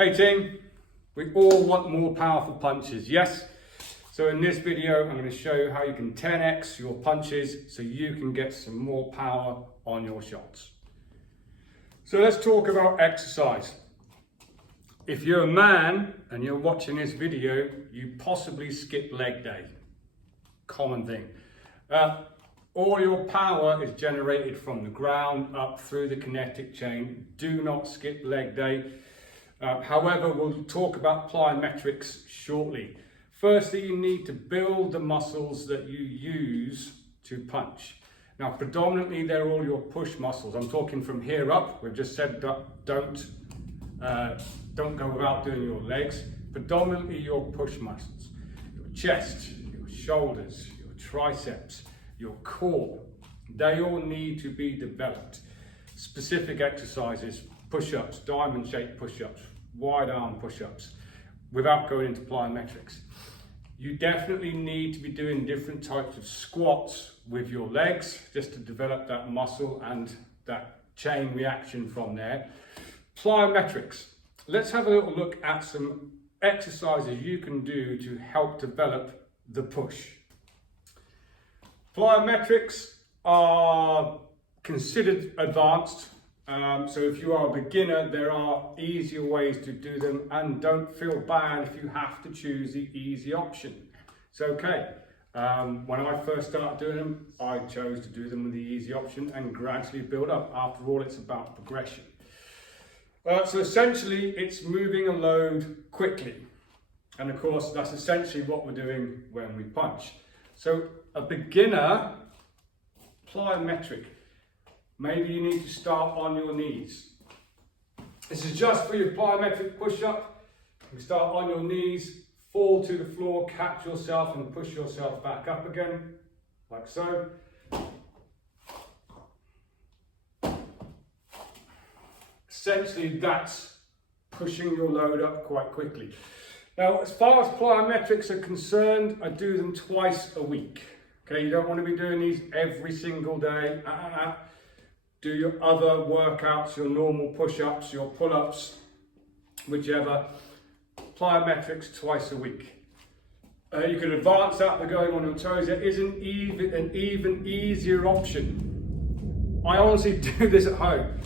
Hey team, we all want more powerful punches, yes? So in this video, I'm going to show you how you can 10x your punches so you can get some more power on your shots. So let's talk about exercise. If you're a man and you're watching this video, you possibly skip leg day. Common thing. All your power is generated from the ground up through the kinetic chain. Do not skip leg day. However, we'll talk about plyometrics shortly. Firstly, you need to build the muscles that you use to punch. Now, predominantly, they're all your push muscles. I'm talking from here up. We've just said don't go without doing your legs. Predominantly your push muscles. Your chest, your shoulders, your triceps, your core. They all need to be developed. Specific exercises, push-ups, diamond-shaped push-ups, wide arm push-ups, without going into plyometrics. You definitely need to be doing different types of squats with your legs just to develop that muscle and that chain reaction from there. Plyometrics. Let's have a little look at some exercises you can do to help develop the push. Plyometrics are considered advanced. So if you are a beginner, there are easier ways to do them, and don't feel bad if you have to choose the easy option. It's okay. When I first started doing them, I chose to do them with the easy option and gradually build up. After all, it's about progression. So essentially, it's moving a load quickly. And of course, that's essentially what we're doing when we punch. So a beginner plyometric, maybe you need to start on your knees. This is just for your plyometric push-up. You start on your knees, fall to the floor, catch yourself and push yourself back up again, like so. Essentially, that's pushing your load up quite quickly. Now, as far as plyometrics are concerned, I do them twice a week. Okay, you don't want to be doing these every single day. Do your other workouts, your normal push-ups, your pull-ups, whichever. Plyometrics twice a week. You can advance that by going on your toes. There is an even easier option. I honestly do this at home.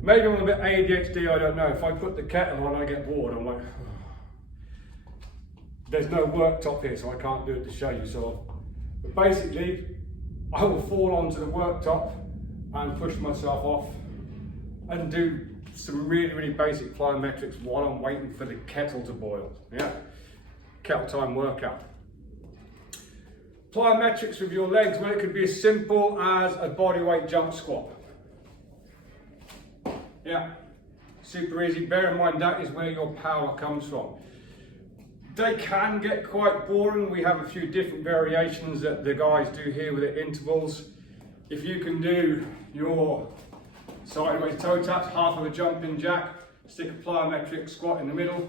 Maybe I'm a bit ADHD, I don't know. If I put the kettle on, I get bored. I'm like, oh. There's no worktop here, so I can't do it to show you. But basically, I will fall onto the worktop and push myself off and do some really basic plyometrics while I'm waiting for the kettle to boil. Yeah, kettle time workout. Plyometrics with your legs, well, it could be as simple as a bodyweight jump squat. Yeah, super easy. Bear in mind that is where your power comes from. They can get quite boring. We have a few different variations that the guys do here with the intervals. If you can do your sideways toe taps, half of a jumping jack, stick a plyometric squat in the middle.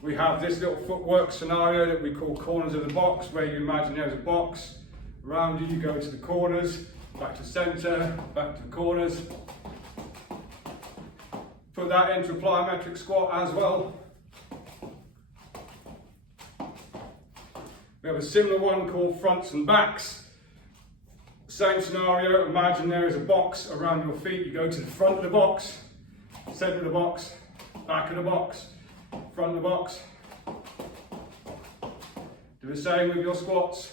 We have this little footwork scenario that we call corners of the box, where you imagine there's a box. Around you go to the corners, back to center, back to the corners. Put that into a plyometric squat as well. We have a similar one called fronts and backs. Same scenario, imagine there is a box around your feet. You go to the front of the box, center of the box, back of the box, front of the box. Do the same with your squats.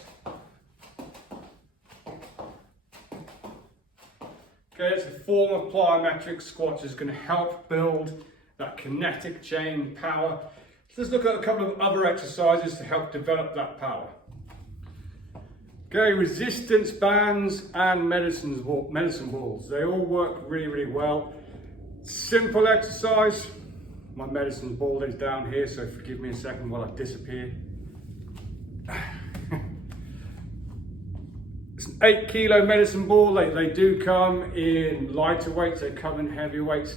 Okay, it's a form of plyometric squats. It's going to help build that kinetic chain power. Let's look at a couple of other exercises to help develop that power. Okay, resistance bands and medicine balls. They all work really well. Simple exercise. My medicine ball is down here, so forgive me a second while I disappear. It's an 8 kilo medicine ball. They do come in lighter weights, they come in heavier weights.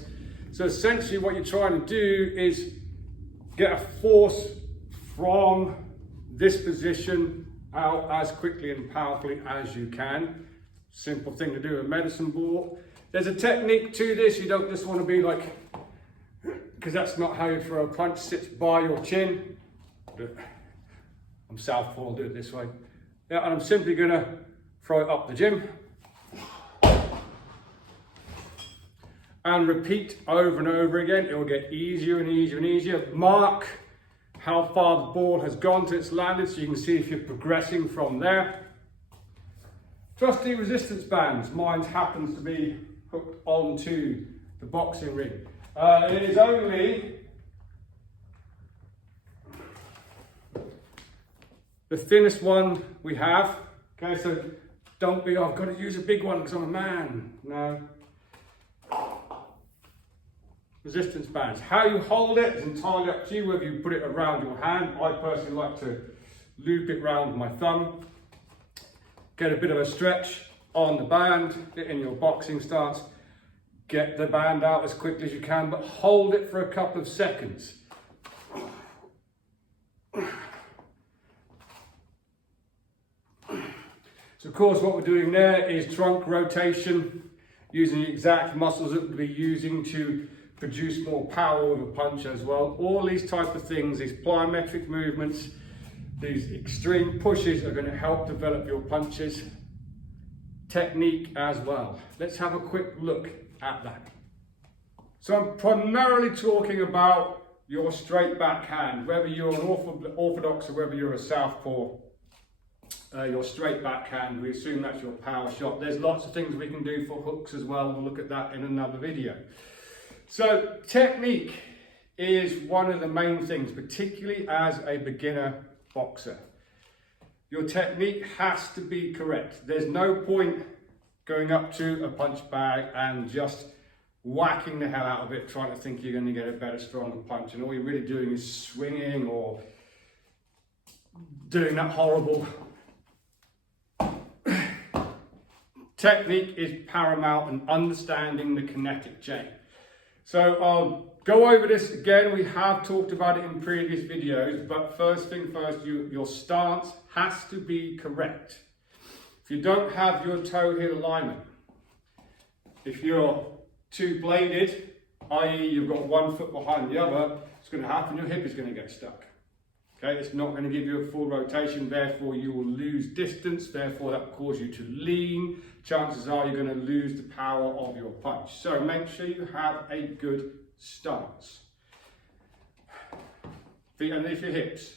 So essentially what you're trying to do is get a force from this position out as quickly and powerfully as you can. Simple thing to do, a medicine ball. There's a technique to this. You don't just want to be like, because that's not how you throw a punch, sits by your chin. I'm southpaw, I'll do it this way. Yeah, and I'm simply gonna throw it up the gym. And repeat over and over again. It will get easier and easier and easier. Mark how far the ball has gone to its landed so you can see if you're progressing from there. Trusty resistance bands. Mine happens to be hooked onto the boxing ring. It is only the thinnest one we have. Okay, so don't be, oh, I've got to use a big one because I'm a man. No. Resistance bands. How you hold it is entirely up to you, whether you put it around your hand. I personally like to loop it around my thumb. Get a bit of a stretch on the band, get in your boxing stance, get the band out as quickly as you can, but hold it for a couple of seconds. So of course what we're doing there is trunk rotation, using the exact muscles that we'll be using to produce more power with a punch as well. All these type of things, these plyometric movements, these extreme pushes are going to help develop your punches. Technique as well. Let's have a quick look at that. So I'm primarily talking about your straight backhand, whether you're an orthodox or whether you're a southpaw. Your straight backhand, we assume that's your power shot. There's lots of things we can do for hooks as well. We'll look at that in another video. So technique is one of the main things, particularly as a beginner boxer. Your technique has to be correct. There's no point going up to a punch bag and just whacking the hell out of it, trying to think you're going to get a better, stronger punch, and all you're really doing is swinging or doing that horrible. Technique is paramount, and understanding the kinetic chain. So I'll go over this again. We have talked about it in previous videos, but first thing first, your stance has to be correct. If you don't have your toe heel alignment, if you're two bladed, i.e. you've got one foot behind the other, it's going to happen, your hip is going to get stuck. Okay, it's not going to give you a full rotation, therefore you will lose distance, therefore that will cause you to lean. Chances are you're going to lose the power of your punch. So make sure you have a good stance. Feet underneath your hips.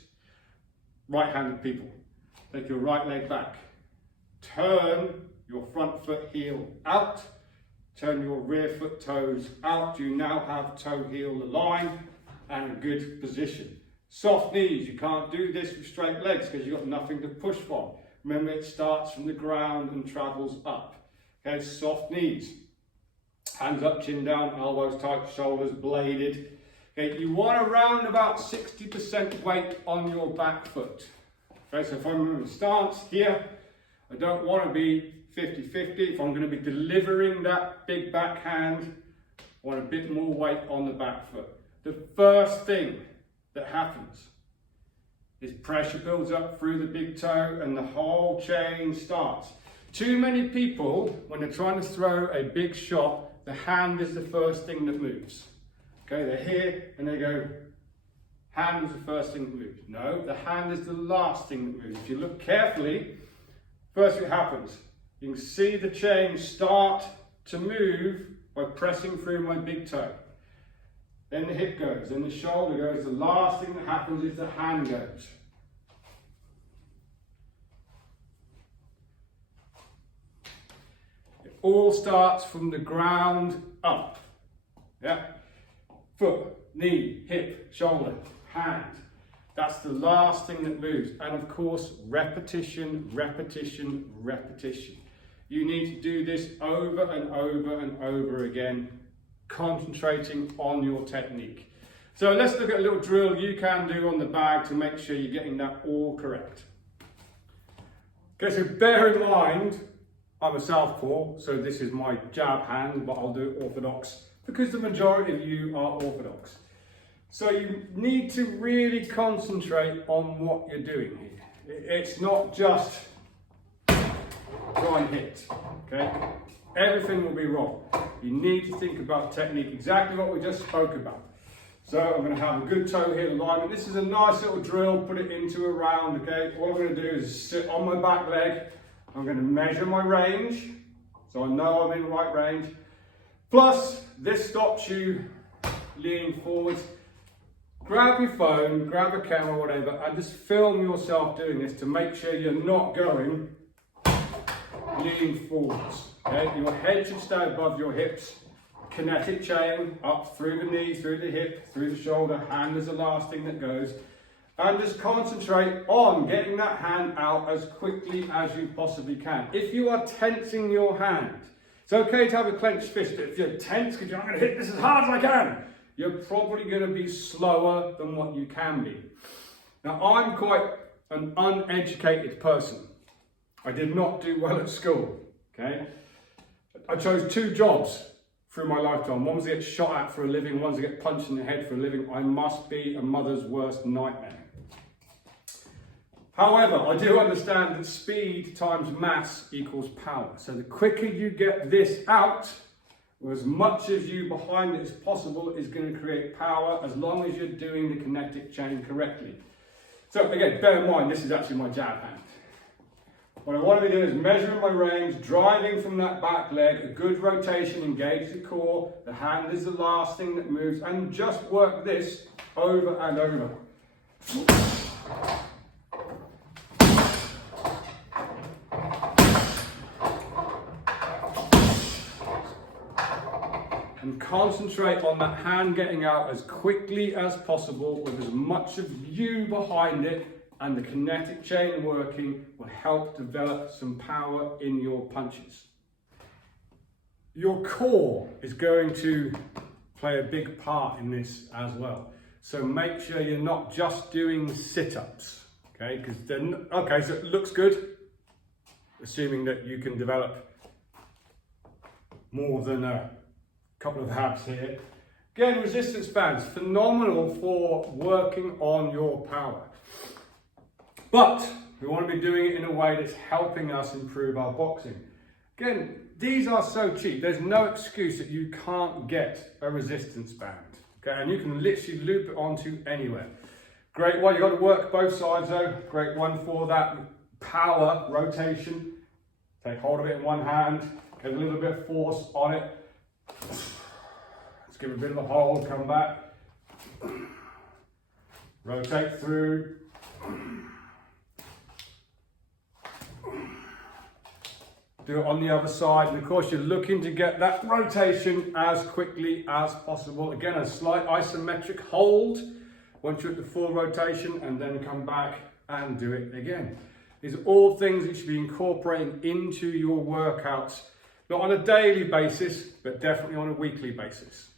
Right-handed people. Take your right leg back. Turn your front foot heel out. Turn your rear foot toes out. You now have toe heel aligned and a good position. Soft knees. You can't do this with straight legs because you've got nothing to push from. Remember, it starts from the ground and travels up. Okay, soft knees. Hands up, chin down, elbows tight, shoulders bladed. Okay, you want around about 60% weight on your back foot. Okay, so if I'm in a stance here, I don't want to be 50-50. If I'm going to be delivering that big backhand, I want a bit more weight on the back foot. The first thing that happens is pressure builds up through the big toe and the whole chain starts. Too many people, when they're trying to throw a big shot, the hand is the first thing that moves. Okay, they're here and they go, hand is the first thing that moves. No, the hand is the last thing that moves. If you look carefully, first thing that happens, you can see the chain start to move by pressing through my big toe. Then the hip goes, then the shoulder goes. The last thing that happens is the hand goes. It all starts from the ground up. Yeah? Foot, knee, hip, shoulder, hand. That's the last thing that moves. And of course, repetition, repetition, repetition. You need to do this over and over and over again, concentrating on your technique. So let's look at a little drill you can do on the bag to make sure you're getting that all correct. Okay, so bear in mind, I'm a southpaw, so this is my jab hand, but I'll do orthodox because the majority of you are orthodox. So you need to really concentrate on what you're doing here. It's not just try and hit. okay? Everything will be wrong. You need to think about technique, exactly what we just spoke about. So I'm going to have a good toe heel alignment. This is a nice little drill, put it into a round, okay? All I'm going to do is sit on my back leg. I'm going to measure my range, so I know I'm in right range. Plus, this stops you leaning forwards. Grab your phone, grab a camera, whatever, and just film yourself doing this to make sure you're not going leaning forwards. Okay? Your head should stay above your hips. Kinetic chain up through the knee, through the hip, through the shoulder. Hand is the last thing that goes. And just concentrate on getting that hand out as quickly as you possibly can. If you are tensing your hand, it's okay to have a clenched fist, but if you're tense because you're not going to hit this as hard as I can, you're probably going to be slower than what you can be. Now, I'm quite an uneducated person. I did not do well at school, okay? I chose 2 jobs through my lifetime. One was to get shot at for a living, one was to get punched in the head for a living. I must be a mother's worst nightmare. However, I do understand that speed times mass equals power. So the quicker you get this out, or as much of you behind it as possible, is going to create power as long as you're doing the kinetic chain correctly. So again, bear in mind, this is actually my jab hand. What I want to be doing is measuring my range, driving from that back leg, a good rotation, engage the core, the hand is the last thing that moves, and just work this over and over. And concentrate on that hand getting out as quickly as possible with as much of you behind it, and the kinetic chain working will help develop some power in your punches. Your core is going to play a big part in this as well. So make sure you're not just doing sit-ups, okay? Because then, okay, so it looks good, assuming that you can develop more than a couple of abs here. Again, resistance bands, phenomenal for working on your power. But we want to be doing it in a way that's helping us improve our boxing. Again, these are so cheap. There's no excuse that you can't get a resistance band. Okay, and you can literally loop it onto anywhere. Great one, you've got to work both sides though. Great one for that power rotation. Take hold of it in one hand, get a little bit of force on it. Let's give it a bit of a hold, come back. Rotate through. Do it on the other side, and of course you're looking to get that rotation as quickly as possible. Again, a slight isometric hold once you're at the full rotation, and then come back and do it again. These are all things that you should be incorporating into your workouts, not on a daily basis, but definitely on a weekly basis.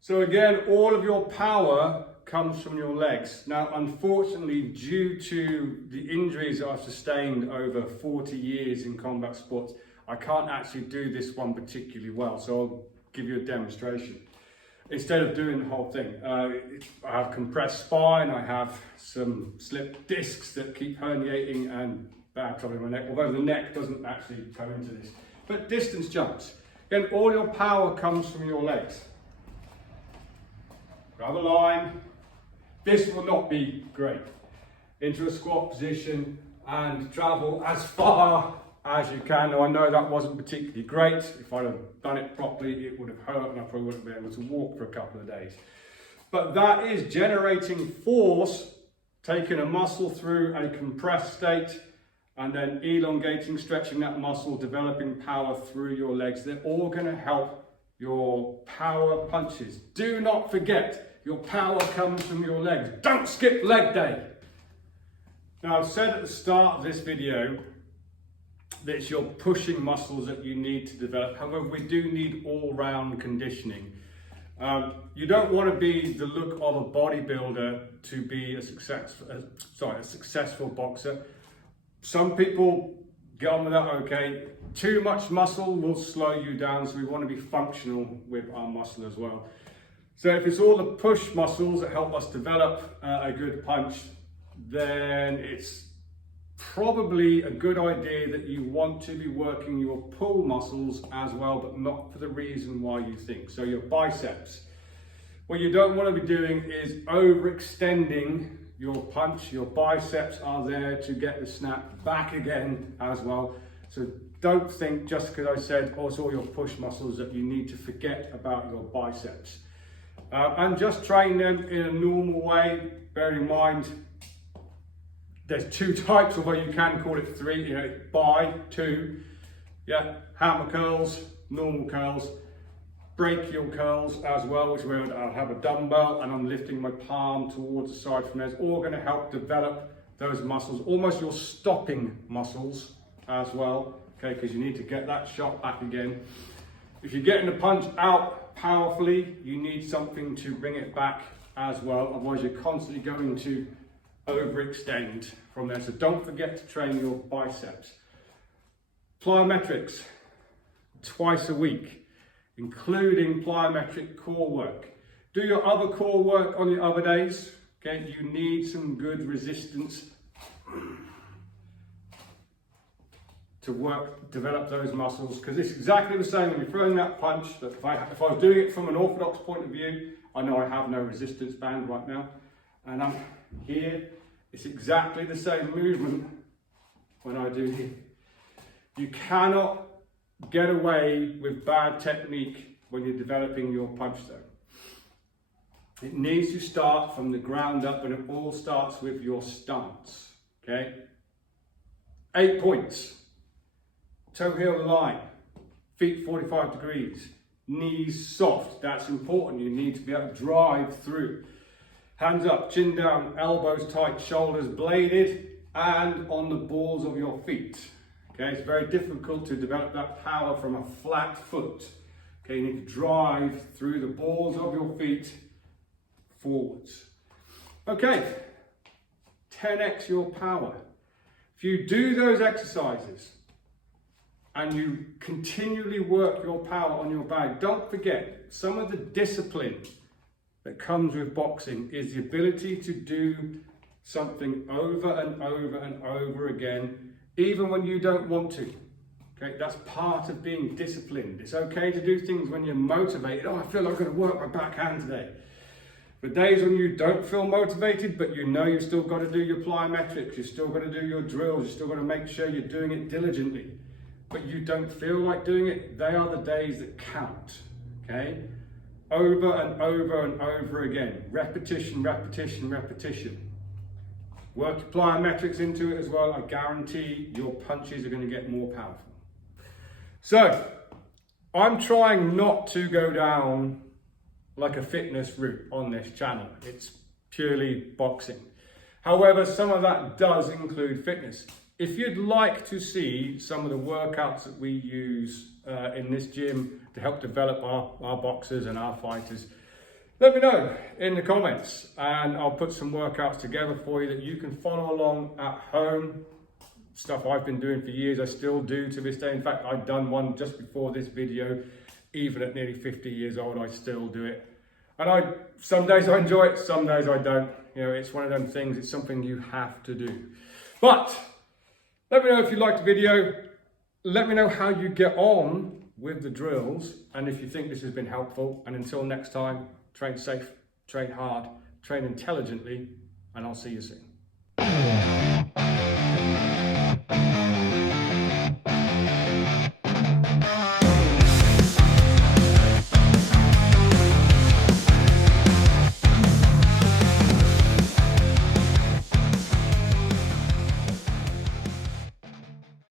So again, all of your power comes from your legs. Now, unfortunately, due to the injuries I've sustained over 40 years in combat sports, I can't actually do this one particularly well. So I'll give you a demonstration. Instead of doing the whole thing, I have compressed spine, I have some slipped discs that keep herniating and bad trouble in my neck, although the neck doesn't actually go into this. But distance jumps. Again, all your power comes from your legs. Grab a line. This will not be great. Into a squat position and travel as far as you can. Now, I know that wasn't particularly great. If I'd have done it properly, it would have hurt and I probably wouldn't be able to walk for a couple of days. But that is generating force, taking a muscle through a compressed state and then elongating, stretching that muscle, developing power through your legs. They're all going to help your power punches. Do not forget, your power comes from your legs. Don't skip leg day. Now, I've said at the start of this video that it's your pushing muscles that you need to develop. However, we do need all-round conditioning. You don't want to be the look of a bodybuilder to be a successful boxer. Some people get on with that, okay. Too much muscle will slow you down, so we want to be functional with our muscle as well. So if it's all the push muscles that help us develop a good punch, then it's probably a good idea that you want to be working your pull muscles as well, but not for the reason why you think. So your biceps. What you don't want to be doing is overextending your punch. Your biceps are there to get the snap back again as well. So don't think just because I said also your push muscles that you need to forget about your biceps. And just train them in a normal way. Bear in mind, there's two types, although you can call it three, you know, by two. Yeah, hammer curls, normal curls, brachial curls as well, which where I'll have a dumbbell and I'm lifting my palm towards the side from there. It's all going to help develop those muscles, almost your stopping muscles as well, okay, because you need to get that shot back again. If you're getting the punch out powerfully, you need something to bring it back as well, otherwise you're constantly going to overextend from there. So don't forget to train your biceps. Plyometrics, twice a week, including plyometric core work. Do your other core work on the other days, okay? You need some good resistance to work, develop those muscles, because it's exactly the same when you're throwing that punch. That if I was doing it from an orthodox point of view, I know I have no resistance band right now, and I'm here. It's exactly the same movement when I do here. You cannot get away with bad technique when you're developing your punch though. It needs to start from the ground up, and it all starts with your stance, okay? 8 points. Toe heel line, feet 45 degrees, knees soft. That's important. You need to be able to drive through. Hands up, chin down, elbows tight, shoulders bladed, and on the balls of your feet. Okay, it's very difficult to develop that power from a flat foot. Okay, you need to drive through the balls of your feet forwards. Okay, 10x your power. If you do those exercises and you continually work your power on your bag, don't forget, some of the discipline that comes with boxing is the ability to do something over and over and over again, even when you don't want to. Okay, that's part of being disciplined. It's okay to do things when you're motivated. Oh, I feel like I'm going to work my backhand today. The days when you don't feel motivated, but you know you've still got to do your plyometrics, you've still got to do your drills, you've still got to make sure you're doing it diligently, but you don't feel like doing it, they are the days that count, okay? Over and over and over again. Repetition, repetition, repetition. Work your plyometrics into it as well. I guarantee your punches are going to get more powerful. So, I'm trying not to go down like a fitness route on this channel. It's purely boxing. However, some of that does include fitness. If you'd like to see some of the workouts that we use in this gym to help develop our boxers and our fighters, let me know in the comments and I'll put some workouts together for you that you can follow along at home. Stuff I've been doing for years, I still do to this day. In fact, I've done one just before this video. Even at nearly 50 years old, I still do it. And some days I enjoy it, some days I don't. You know, it's one of them things, it's something you have to do. But let me know if you liked the video. Let me know how you get on with the drills and if you think this has been helpful. And until next time, train safe, train hard, train intelligently, and I'll see you soon.